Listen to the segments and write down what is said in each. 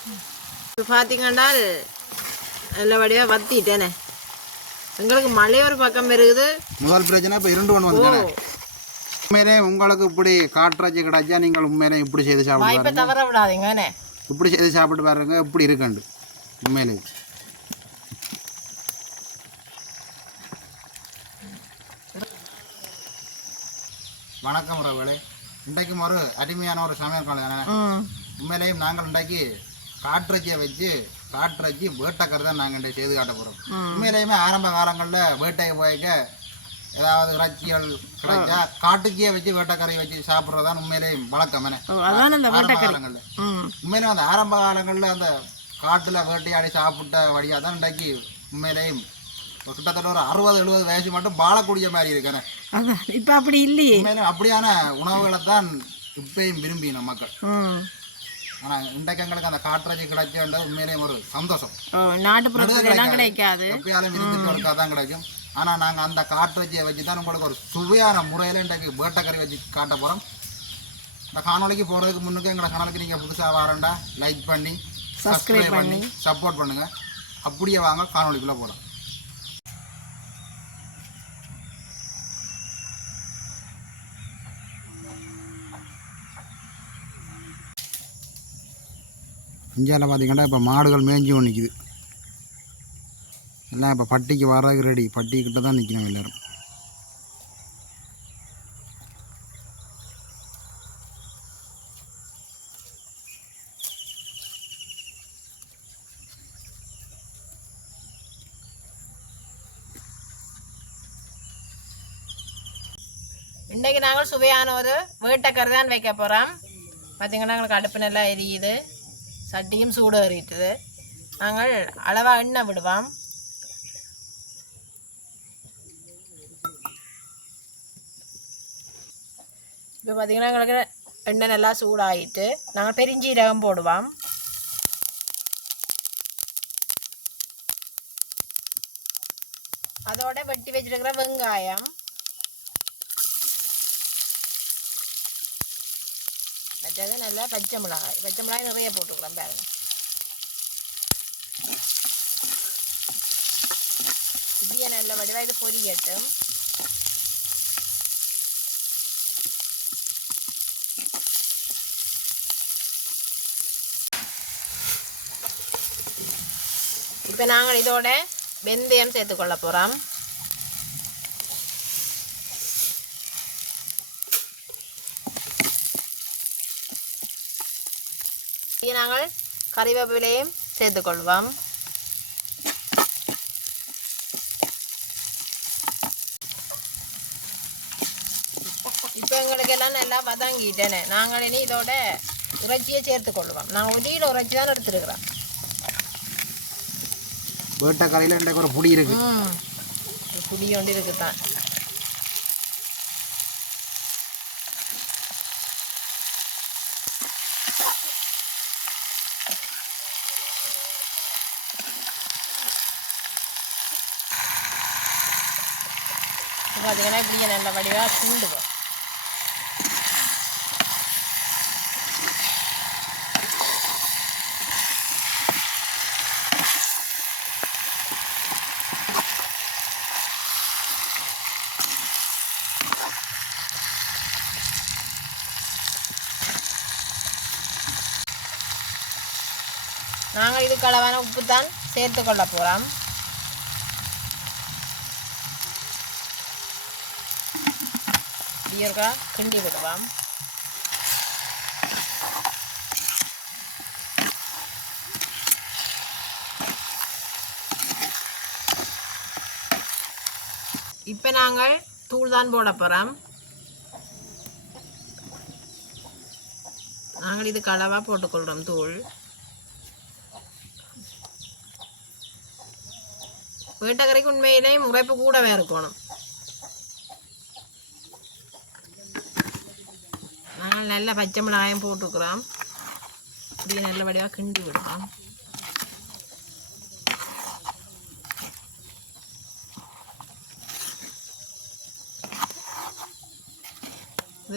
இப்போ பார்த்தீங்கன்னா நல்ல வடிவாக வத்திட்டேனே. எங்களுக்கு மழை ஒரு பக்கம் இருக்குது. முதல் பிரச்சனை இப்போ 2-1 வந்துட்டேன். உண்மையிலே உங்களுக்கு இப்படி காட்டுறாச்சி கிடைச்சா நீங்கள் உண்மையிலே இப்படி செய்து சாப்பிட்டு தவற விடாதீங்கண்ணே. இப்படி செய்து சாப்பிட்டு பாருங்க இப்படி இருக்குண்டு உண்மையிலே. வணக்கம் உறவுகளே, இன்றைக்கும் ஒரு அருமையான ஒரு சமையல் காலம் தானே. உண்மையிலேயும் நாங்கள் இன்றைக்கு காட்டுறச்சியை வச்சு காட்டுறச்சி வேட்டைக்கறி தான் நாங்கள் இன்றைக்கு செய்து காட்ட போகிறோம். உண்மையிலேயுமே ஆரம்ப காலங்களில் வேட்டையை போய்க்க ஏதாவது இறைச்சிகள் கிடைச்சா காட்டுக்கே வச்சு வேட்டைக்கறி வச்சு சாப்பிட்றதான் உண்மையிலேயும் வழக்கம். ஆரம்ப காலங்களில் உண்மையிலே அந்த ஆரம்ப காலங்களில் அந்த காட்டில் வேட்டையாடி சாப்பிட்ட வழியாக தான் இன்றைக்கு உண்மையிலேயும் கிட்டத்தட்ட ஒரு 60-70 வயசு மட்டும் வாழக்கூடிய மாதிரி இருக்கிறேன். இப்போ அப்படி இல்லையே. அப்படியான உணவுகளை தான் இப்பயும் விரும்பின மக்கள். ஆனால் இன்றைக்கு எங்களுக்கு அந்த காட்டுறச்சி கிடைச்சது உண்மையிலேயும் ஒரு சந்தோஷம். கிடைக்காது, எப்பயாலும் இருந்துட்டு ஒருக்கா தான் கிடைக்கும். ஆனால் நாங்கள் அந்த காட்டுறச்சியை வச்சு தான் உங்களுக்கு ஒரு சுவையான முறையில் இன்றைக்கு வேட்டைக்கறி வச்சு காட்ட போகிறோம். இந்த காணொலிக்கு போகிறதுக்கு முன்னுக்கு எங்களை காணொலிக்கு நீங்கள் புதுசாக வரண்டா லைக் பண்ணி சப்ஸ்கிரைப் பண்ணி சப்போர்ட் பண்ணுங்கள். அப்படியே வாங்க காணொலிக்குள்ளே போகிறோம். இந்தியாவில் பார்த்தீங்கன்னா இப்போ மாடுகள் மேய்ஞ்சி நிற்கிது. எல்லாம் இப்போ பட்டிக்கு வரதுக்கு ரெடி. பட்டிக்கிட்ட தான் நிற்கணும் எல்லோரும். இன்றைக்கு நாங்கள் சுவையான ஒரு வேட்டைக்கறி தான் வைக்க போகிறோம். பார்த்திங்கன்னா எங்களுக்கு அடுப்பு நல்லா எரியுது, சட்டியும் சூடு ஏறிட்டுது. நாங்கள் அளவாக எண்ணெய் விடுவோம். இப்போ பார்த்திங்கன்னா எங்களுக்கு எண்ணெய் நல்லா சூடாகிட்டு நாங்கள் பெருஞ்சீரகம் போடுவோம். அதோட வெட்டி வச்சிருக்கிற வெங்காயம், மற்றது நல்லா பச்சை மிளகாய் நிறைய போட்டுக்கலாம் பாருங்க. இப்படியே நல்ல வடிவாக இது பொரியட்டும். இப்போ நாங்கள் இதோட வெந்தயம் சேர்த்துக்கொள்ள போகிறோம். நாங்கள் கறிவேப்பிலையும் சேர்த்துக்கொள்வோம். இப்போ எங்களுக்கு எல்லாம் நல்லா வதங்கிட்டேனே. நாங்கள் இனி இதோட இறைச்சியை சேர்த்துக்கொள்வோம். நாங்கள் 1 கிலோ இறைச்சி தான் எடுத்துருக்குறோம். வேட்டைக்கறியில் இன்றைக்கு ஒரு புடி இருக்கு. புடி ஒன்று இருக்குதான். பார்த்தீங்கன்னா இப்படியே நல்ல வடிவாக கிண்டுவோம். நாங்கள் இதுக்கு அளவான உப்பு தான் சேர்த்து கொள்ள போகிறோம். இருக்கா கிண்டி விடுவோம். இப்போ நாங்கள் தூள் தான் போட போகிறோம். நாங்கள் இதுக்கு அளவாக போட்டுக்கொள்கிறோம் தூள். வேட்டைக்கறிக்கு உண்மையிலே உரைப்பு கூடவே இருக்கணும். நாங்கள் நல்ல பச்சை மிளகாயும் போட்டுக்கிறோம். இப்படியே நல்ல வடிவாக கிண்டி விடுவோம்.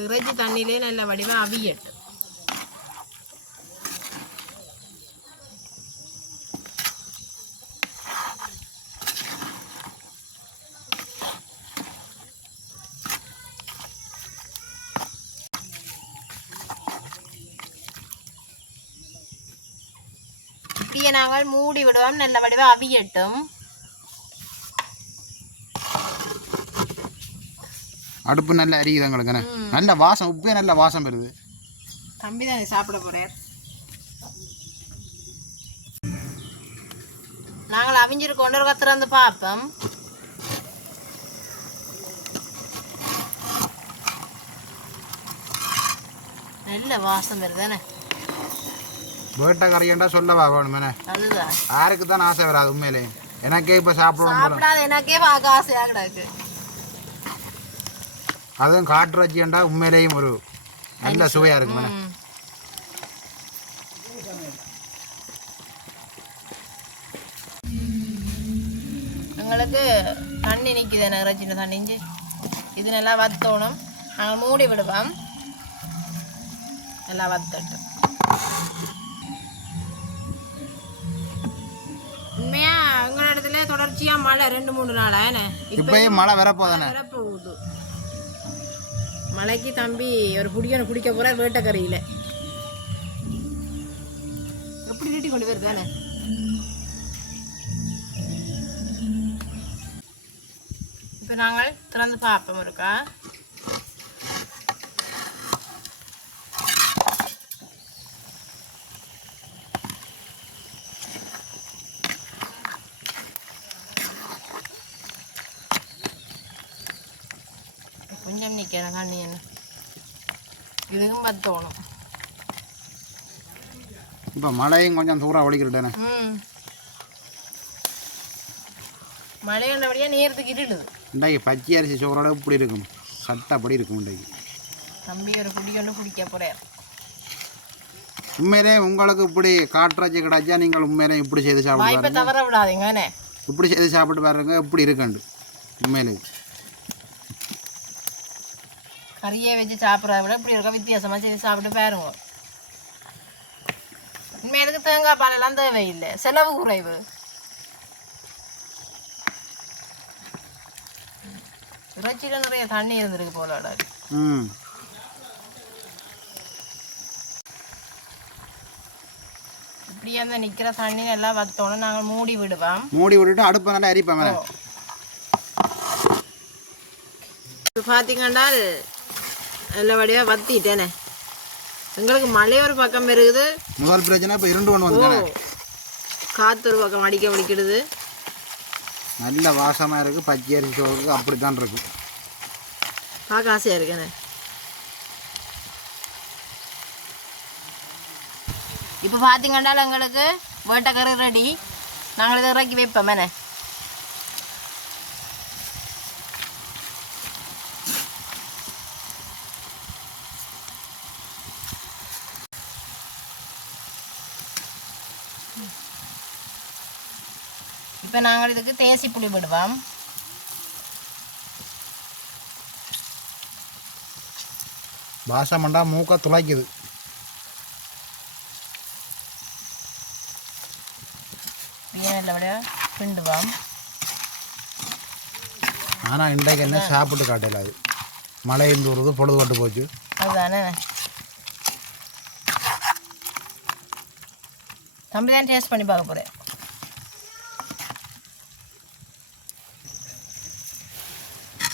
இறைச்சி தண்ணியிலே நல்ல வடிவாக அவியட்டும். இப்படியே நாங்கள் மூடி விடுவோம், நல்ல வடிவாக அவியட்டும். அடுப்பு நல்லா அரிக்குது எங்களுக்கு, நல்ல வாசம், உப்பே நல்ல வாசம் வருது. தம்பி தான் சாப்பிட போறார். நாங்கள் அவிஞ்சிருக்கோம், ஒரு கத்திர வந்து பார்ப்போம். நல்ல வாசம் வருதானே. வேட்டை கறியண்டா சொல்லவா வேணுமே, அதுதான் யாருக்கு தான் ஆசை வராது. உண்மையிலே எனக்கே இப்போ சாப்பிடாத எனக்கே பார்க்க ஆசையாக கிடக்கு. அதுவும் காட்டு இறைச்சியண்டா உண்மையிலேயும் ஒரு நல்ல சுவையாக இருக்குமே. எங்களுக்கு தண்ணி நிற்கிது, எனக்கு இறைச்சின தண்ணிஞ்சு இது நல்லா வத்தணும். நாங்கள் மூடி விடுவோம், நல்லா வத்தட்டு. உண்மையா எங்கள் இடத்துல தொடர்ச்சியா மழை 2-3 நாளா என்ன இப்பயும் மழை வரப்போதானே, வரப்போகுது. மழைக்கு தம்பி ஒரு புடியனை பிடிக்க போற வேட்டைக்கரையில எப்படி நீட்டி கொண்டு வருதானே. இப்போ நாங்கள் திறந்து பார்ப்போம் இருக்கா. கொஞ்சம் நிற்கிறேன் தண்ணி, என்ன இதுக்கும் பத்தோணும். இப்போ மழையும் கொஞ்சம் தூரம் ஒழிக்கிட்டேனே. மழை கண்டபடியாக நேரத்துக்கு இருடுது. இன்றைக்கு பச்சை அரிசி சோறோட இப்படி இருக்கும், சட்டப்படி இருக்கும். இன்றைக்கு தம்பி ஒரு குடி கொண்டு குடிக்க போறார். உண்மையிலே உங்களுக்கு இப்படி காட்டுறாச்சி கிடைச்சா நீங்கள் உண்மையிலே இப்படி செய்து வாய்ப்பை சாப்பிட்டு தவற விடாதீங்க. இப்படி செய்து சாப்பிட்டு பாருங்க எப்படி இருக்குண்டு. உண்மையிலே கறியை வச்சு சாப்பிட்றத விட இப்படி இருக்க வித்தியாசமாக செய்து சாப்பிட்டு பாருங்க. உண்மையிலுக்கு தேங்காய் பாலெல்லாம் தேவையில்லை, செலவு குறைவு. இறைச்சியில நிறைய தண்ணி இருந்திருக்கு போல. இப்படியே அந்த நிற்கிற தண்ணி நல்லா வத்தோன்னு நாங்கள் மூடி விடுவோம். மூடி விட்டுட்டு அடுப்பை நல்லா அரிப்போம். பார்த்தீங்கன்னா நல்ல வடிவாக வத்திட்டேனே. எங்களுக்கு மழை ஒரு பக்கம் இருக்குது, முதல் பிரச்சனை இப்போ 2 வந்து காற்று ஒரு பக்கம் அடிக்க பிடிக்கிடுது. நல்ல வாசமாக இருக்குது. பச்சை அரிசி சோறுக்கு அப்படி தான் இருக்கும், பார்க்க ஆசையாக இருக்குண்ணே. இப்போ பார்த்தீங்கன்னா எங்களுக்கு வேட்டைக்கறி ரெடி. நாங்கள் இதை இறக்கி வைப்போமேண்ணே. இப்போ நாங்கள் இதுக்கு தேசி புளி விடுவோம். வாசமண்டா மூக்க துளைக்குது. கிண்டுவோம். ஆனால் இன்றைக்கு என்ன சாப்பிட்டு காட்டல, அது மழையும் தூருது, பொழுது பட்டு போச்சு. அதுதானே தம்பி தான் டேஸ்ட் பண்ணி பார்க்க போகிறேன்.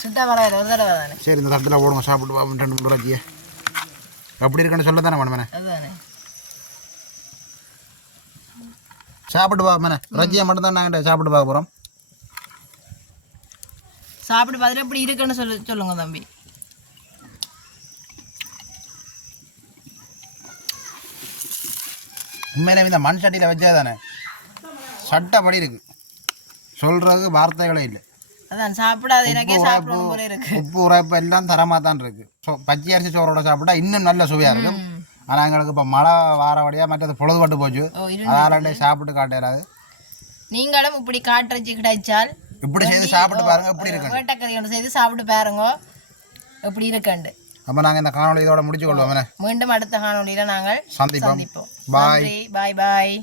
சுத்தா வராது ஒரு தடவை தானே. சரி, இந்த தட்டில் போடுங்க, சாப்பிட்டு பார்ப்போம். 2-3 ரஜியை அப்படி இருக்குன்னு சொல்ல தானே வேணுமே. அதுதானே சாப்பிட்டு பார்ப்போம். ரஜியை மட்டும்தான் நாங்கள் சாப்பிட்டு பார்க்க போகிறோம். சாப்பிட்டு பார்த்துட்டு இப்படி இருக்குன்னு சொல்லுங்க தம்பி. உண்மையிலே இந்த மண் சட்டியில் வச்சா தானே சட்டப்படி இருக்குது, சொல்கிறதுக்கு வார்த்தைகளே இல்லை. அதான் சாப்பிடாது எனக்கே சாப்பிடணும் போல இருக்கு. உப்பு உரைப்பு எல்லாம் தரமாக தான் இருக்குது. பச்சை அரிசி சோறோட சாப்பிட்டா இன்னும் நல்ல சுவையாக இருக்கும். ஆனால் எங்களுக்கு இப்போ மழை வாரபடியாக மற்றது பொழுதுபட்டு போச்சு, அதனால சாப்பிட்டு காட்டேறாது. நீங்களும் இப்படி காட்டுறச்சி கிடைச்சால் இப்படி செய்து சாப்பிட்டு பாருங்க, எப்படி இருக்கு. வேட்டைக்கறி ஒன்று செய்து சாப்பிட்டு பாருங்க எப்படி இருக்குண்டு. அப்போ நாங்கள் இந்த காணொலி இதோட முடிச்சு கொள்வோம். மீண்டும் அடுத்த காணொலியில் நாங்கள் சந்திப்போம். பாய் பாய்.